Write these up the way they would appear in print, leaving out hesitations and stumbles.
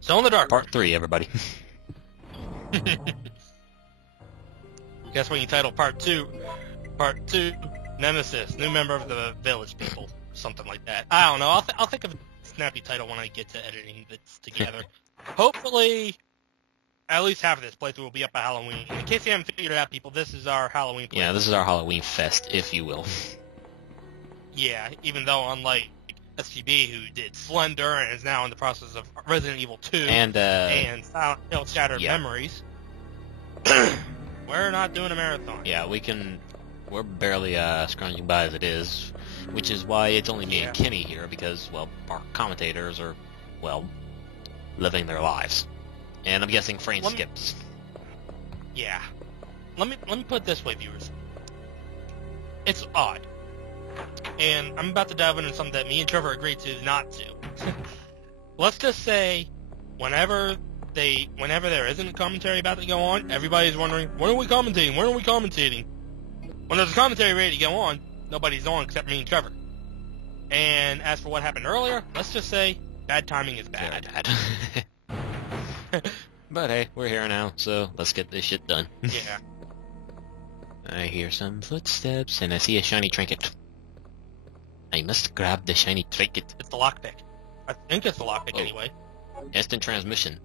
Still in the dark. Part 3, everybody. Guess what you title Part 2? Part 2, Nemesis, new member of the Village People. Something like that. I don't know. I'll think of a snappy title when I get to editing this together. Hopefully, at least half of this playthrough will be up by Halloween. In case you haven't figured it out, people, this is our Halloween playthrough. Yeah, this is our Halloween fest, if you will. Yeah, even though unlike SGB, who did Slender and is now in the process of Resident Evil 2 And Silent Hill Shattered Memories, we're not doing a marathon. Yeah, we're barely scrounging by as it is, which is why it's only me and Kenny here, because, well, our commentators are, well, living their lives. And I'm guessing frame skips. Yeah. Let me put it this way, viewers. It's odd. And I'm about to dive into something that me and Trevor agreed to not to. Let's just say, whenever there isn't a commentary about to go on, everybody's wondering, when are we commentating? When are we commentating? When there's a commentary ready to go on, nobody's on except me and Trevor. And as for what happened earlier, let's just say, bad timing is bad. But hey, we're here now, so let's get this shit done. Yeah. I hear some footsteps, and I see a shiny trinket. I must grab the shiny trinket. It's the lockpick. I think it's the lockpick anyway. Instant transmission.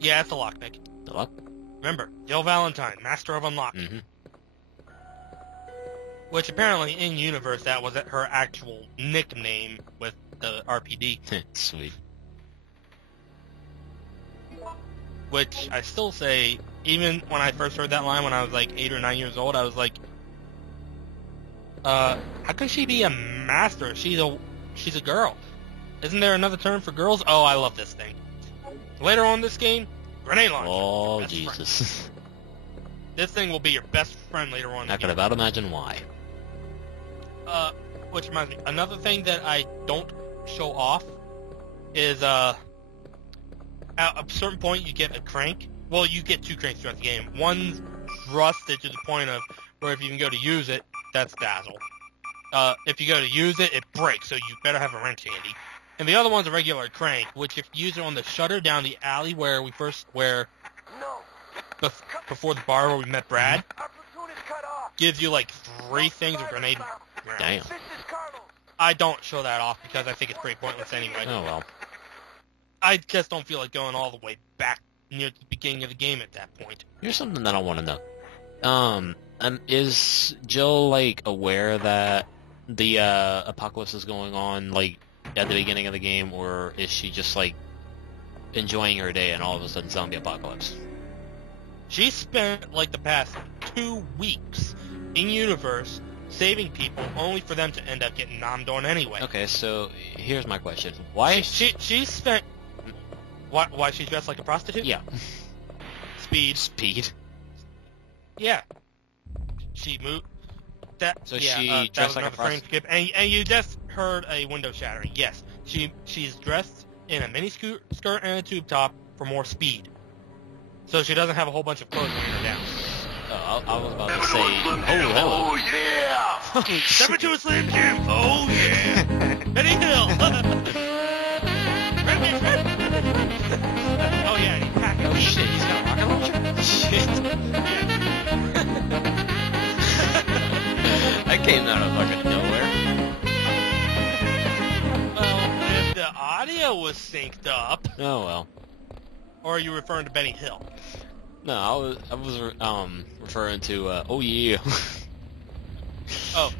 Yeah, it's the lockpick. The lock? Remember, Jill Valentine, Master of Unlock. Mm-hmm. Which apparently in universe that was her actual nickname with the RPD. Sweet. Which I still say, even when I first heard that line when I was like 8 or 9 years old, I was like, how could she be a master? She's a girl. Isn't there another term for girls? Oh, I love this thing. Later on in this game, grenade launcher. Oh, Jesus. Friend. This thing will be your best friend later on in the game. I could about imagine why. Which reminds me, another thing that I don't show off is, at a certain point you get a crank. Well, you get 2 cranks throughout the game. One's rusted to the point of where if you can go to use it, that's dazzle. If you go to use it, it breaks, so you better have a wrench handy. And the other one's a regular crank, which if you use it on the shutter down the alley where before the bar where we met Brad, gives you like 3 things of grenade rounds. Damn. I don't show that off because I think it's pretty pointless anyway. Oh well. I just don't feel like going all the way back near the beginning of the game at that point. Here's something that I want to know. Is Jill, like, aware that the apocalypse is going on, like, at the beginning of the game, or is she just, like, enjoying her day and all of a sudden zombie apocalypse? She spent, like, the past 2 weeks in universe saving people only for them to end up getting nommed on anyway. Okay, so here's my question. Why? She spent... Why she's dressed like a prostitute? Yeah. Speed. Yeah. She moved... So she dressed like a prostitute? And you just heard a window shattering. Yes. She's dressed in a mini skirt and a tube top for more speed. So she doesn't have a whole bunch of clothes hanging her down. Oh, I was about to say... Oh, hello. Oh, yeah! Step into a Slim Jim! Oh, yeah! Benny Hill! Oh, yeah, he's packing. Oh, shit, he's got a rocket launcher? Shit. That came out of fucking nowhere. Well, if the audio was synced up... Oh, well. Or are you referring to Benny Hill? No, I was referring to, oh yeah. Oh.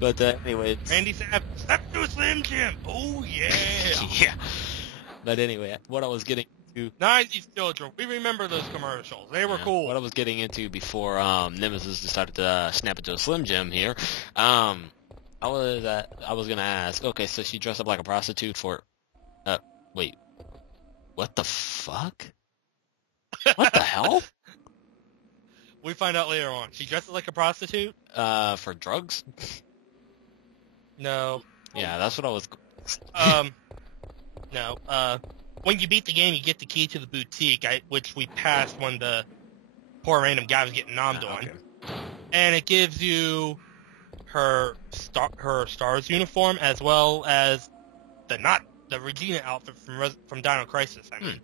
But anyway, Randy Savage, step to a Slim Jim. Oh yeah. Yeah. But anyway, what I was getting to... 90s children, we remember those commercials. They were cool. What I was getting into before Nemesis decided to snap into a Slim Jim here, I was gonna ask, okay, so she dressed up like a prostitute for... wait. What the fuck? What the hell? We find out later on. She dresses like a prostitute? For drugs? No. Yeah, that's what I was... No. When you beat the game, you get the key to the boutique, which we passed when the poor random guy was getting nommed on. Okay. And it gives you her STARS uniform as well as the not the Regina outfit from Dino Crisis. I mean,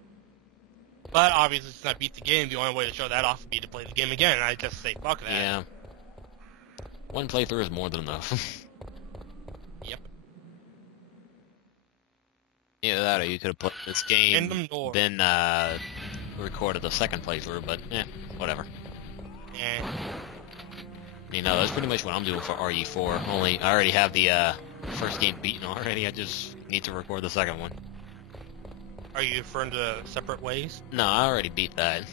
but obviously since I beat the game, the only way to show that off would be to play the game again, and I just say fuck that. Yeah. One playthrough is more than enough. Yep. Either that or you could have played this game, Door. then recorded the second playthrough, but whatever. And You know, that's pretty much what I'm doing for RE4, only I already have the first game beaten already, I just need to record the second one. are you referring to separate ways? No, I already beat that.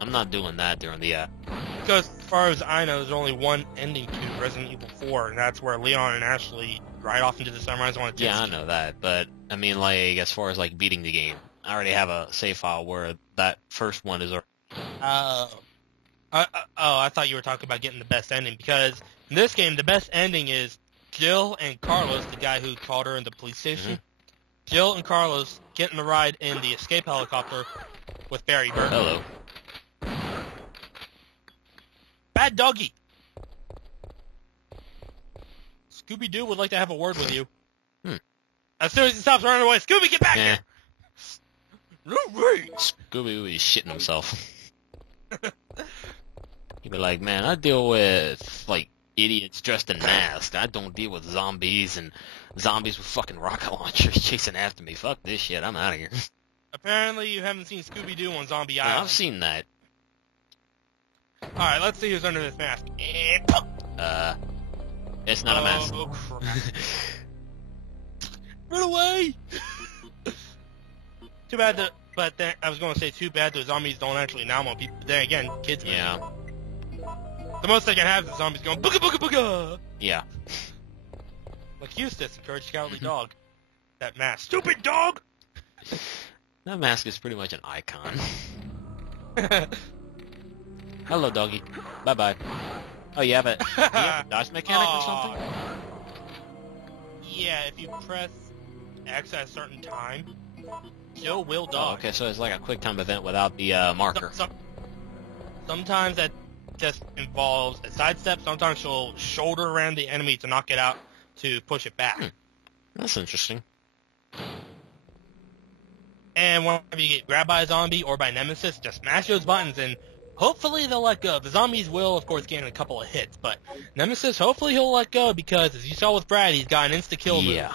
I'm not doing that during the Because as far as I know, there's only one ending to Resident Evil 4, and that's where Leon and Ashley ride off into the sunrise on a jet Yeah, I ski. know that, but I mean, like, as far as like beating the game, I already have a save file where that first one is. I thought you were talking about getting the best ending, because in this game, the best ending is Jill and Carlos, the guy who called her in the police station. Jill and Carlos getting the ride in the escape helicopter with Barry Burton. Hello. Bad doggy! Scooby-Doo would like to have a word with you. As soon as he stops running away, Scooby, get back here! No way! Scooby was shitting himself. He'd be like, man, I deal with, like, idiots dressed in masks. I don't deal with zombies and zombies with fucking rocket launchers chasing after me. Fuck this shit, I'm out of here. Apparently you haven't seen Scooby-Doo on Zombie No, Island. I've seen that. Alright, let's see who's under this mask. It's not a mask. Oh, crap. Run away! Too bad I was going to say too bad the zombies don't actually nom on people. But then again, kids. Yeah. The most they can have is the zombies going booga booga booga! Yeah. Like Eustace and Courage the Cowardly Dog. That mask. Stupid dog! That mask is pretty much an icon. Hello, doggy. Bye-bye. Oh, you have a dodge mechanic or something? Yeah, if you press X at a certain time, Jill will Oh, dodge. okay, so it's like a quick time event without the marker. Sometimes that just involves a sidestep. Sometimes she'll shoulder around the enemy to knock it out to push it back. That's interesting. And whenever you get grabbed by a zombie or by Nemesis, just smash those buttons and hopefully they'll let go. The zombies will, of course, gain a couple of hits, but Nemesis, hopefully he'll let go because, as you saw with Brad, he's got an insta-kill move. Yeah.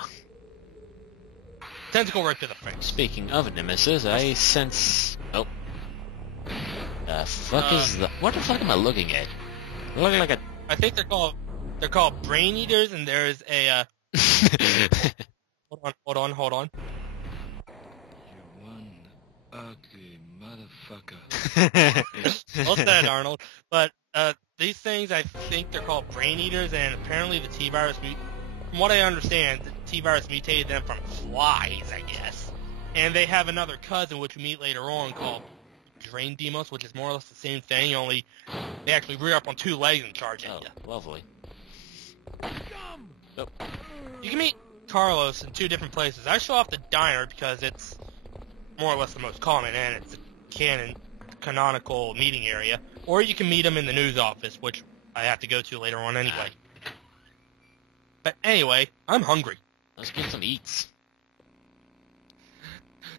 Tentacle right to the face. Speaking of Nemesis, I sense... Oh. Fuck is the... What the fuck am I looking at? Looking like a... I think they're called brain eaters, and there's a, Hold on. You one ugly motherfucker. Well said, Arnold. But these things, I think they're called brain eaters, and apparently the T-virus, from what I understand, the T-virus mutated them from flies, I guess. And they have another cousin, which we meet later on, called Drain Demos, which is more or less the same thing, only they actually rear up on two legs and charge at you. Lovely. You can meet Carlos in two different places. I show off the diner because it's more or less the most common, and it's a canonical meeting area. Or you can meet him in the news office, which I have to go to later on anyway. But anyway, I'm hungry. Let's get some eats.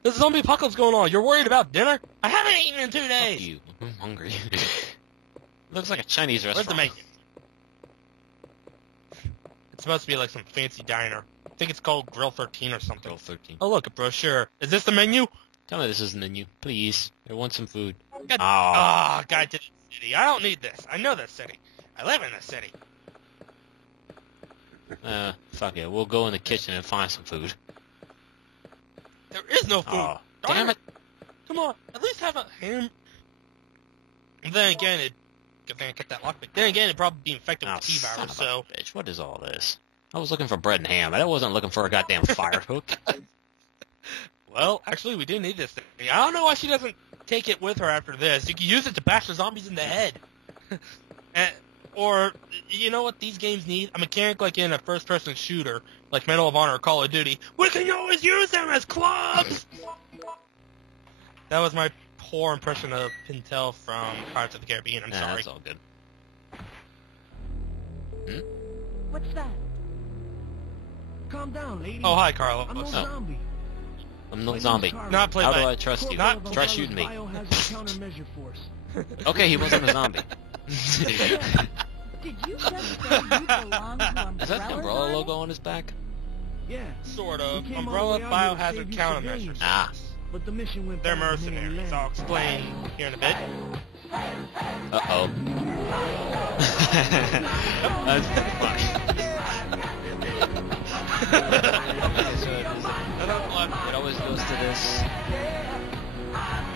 There's a zombie apocalypse going on. You're worried about dinner? I haven't eaten in 2 days. Fuck you. I'm hungry. Looks like a Chinese Where's restaurant. the menu? It's supposed to be like some fancy diner. I think it's called Grill 13 or something. Grill 13. Oh, look, a brochure. Is this the menu? Tell me this is the menu, please. I want some food. Guide to the city. I don't need this. I know this city. I live in this city. Fuck it. We'll go in the kitchen and find some food. There is no food. Oh, Darn damn it. Come on, at least have a ham. And then again, good thing I kept that lockpick. Then again, it'd probably be infected with the son T-virus, of so... a bitch. What is all this? I was looking for bread and ham. I wasn't looking for a goddamn fire hook. Well, actually, we do need this thing. I don't know why she doesn't take it with her after this. You can use it to bash the zombies in the head. Or, you know what these games need? A mechanic like in a first-person shooter, like Medal of Honor or Call of Duty. We can always use them as clubs! That was my poor impression of Pintel from Pirates of the Caribbean. I'm sorry. That's all good. What's that? Calm down, lady. Oh, hi, Carlos. I'm no zombie. I'm no My zombie. name's Carlos. Not played How by... do I trust you? Not Try shooting me. Biohazard countermeasure force. Okay, he wasn't a zombie. Did you just say you belong to Umbrella? Is that the Umbrella logo on his back? Yeah. Sort of. We came Umbrella all the way out here to Biohazard save you Countermeasures. civilians. Ah. But the mission went They're bad the minute we mercenaries. I'll landed. explain here in a bit. Uh-oh. That's funny. It always goes to this.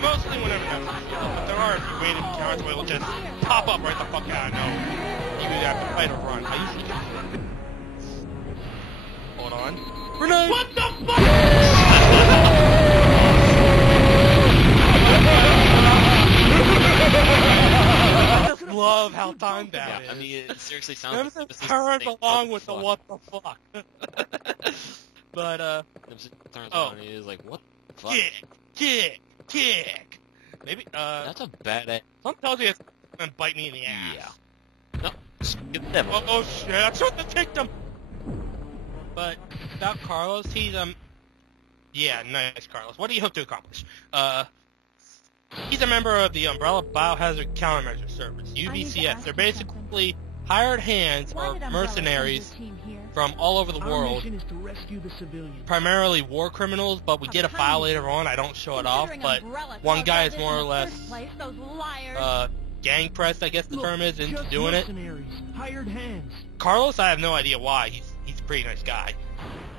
Mostly whenever that's but there are a few random encounters where it'll just pop up right the fuck out of nowhere. You either have to fight or run. I usually just... Hold on. Grenade! What the fuck?! I just love how timed that is. I mean, it seriously sounds Nemesis like this is turns the along same with the what what the fuck. But, Nemesis turns oh. on and he's like, what the fuck? Kick! Maybe, That's a bad... something tells me it's gonna bite me in the ass. Yeah. No, get the devil. Oh shit, I shouldn't have kicked him! But, without Carlos, he's, yeah, nice, Carlos. What do you hope to accomplish? He's a member of the Umbrella Biohazard Countermeasure Service, UBCS. They're basically hired hands or mercenaries from all over the Our world, mission is to rescue the civilians. primarily war criminals, but we get a file later on, I don't show it off, but one guy is more or less, gang pressed, I guess the term is, into just doing it. mercenaries, hired hands. Carlos, I have no idea why, he's a pretty nice guy.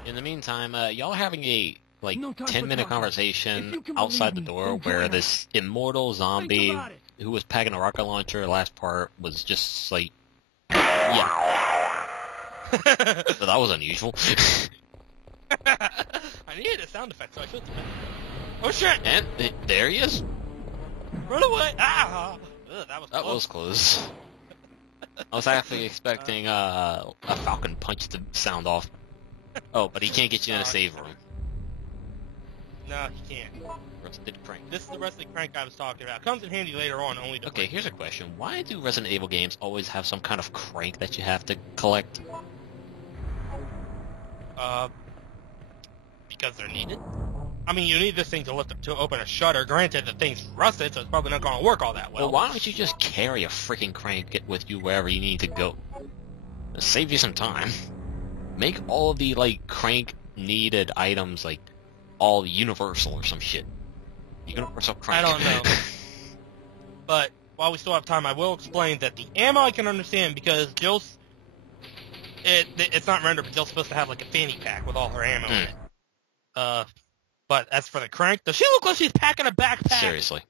In the meantime, y'all are having a, like, No time for 10-minute talking. If conversation you can outside the believe me, door then where join this immortal zombie about it. who was packing a rocket launcher last part was just like, yeah. So that was unusual. I needed a sound effect, so I should have. Oh shit! And there he is. Run away! Ah! Ugh, that was That close. was close. I was actually expecting a falcon punch to sound off. Oh, but he can't get you in a save room. No, he can't. Rusted crank. This is the wrestling crank I was talking about. Comes in handy later on, only to Okay, here's a question. Why do Resident Evil games always have some kind of crank that you have to collect? Because they're needed. I mean, you need this thing to open a shutter. Granted, the thing's rusted, so it's probably not going to work all that well. Well, why don't you just carry a freaking crank with you wherever you need to go? It'll save you some time. Make all the, like, crank needed items, like, all universal or some shit. Universal crank. I don't know. But while we still have time, I will explain that the ammo I can understand because Jill's... It's not rendered, but Jill's supposed to have, like, a fanny pack with all her ammo in it. But as for the crank, does she look like she's packing a backpack? Seriously.